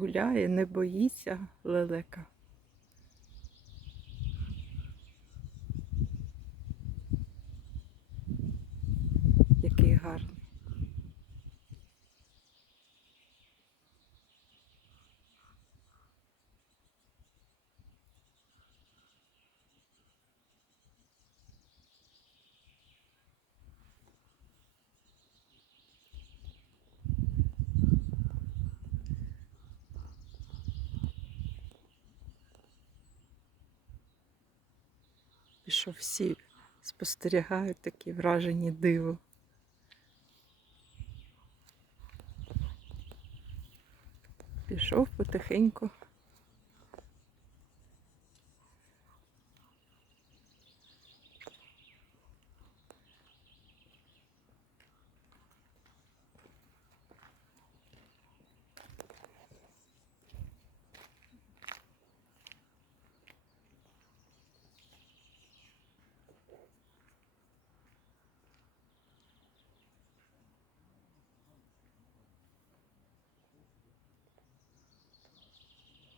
гуляє, не боїться лелека. Який гарний. І що всі спостерігають такі вражені диво. Пішов потихеньку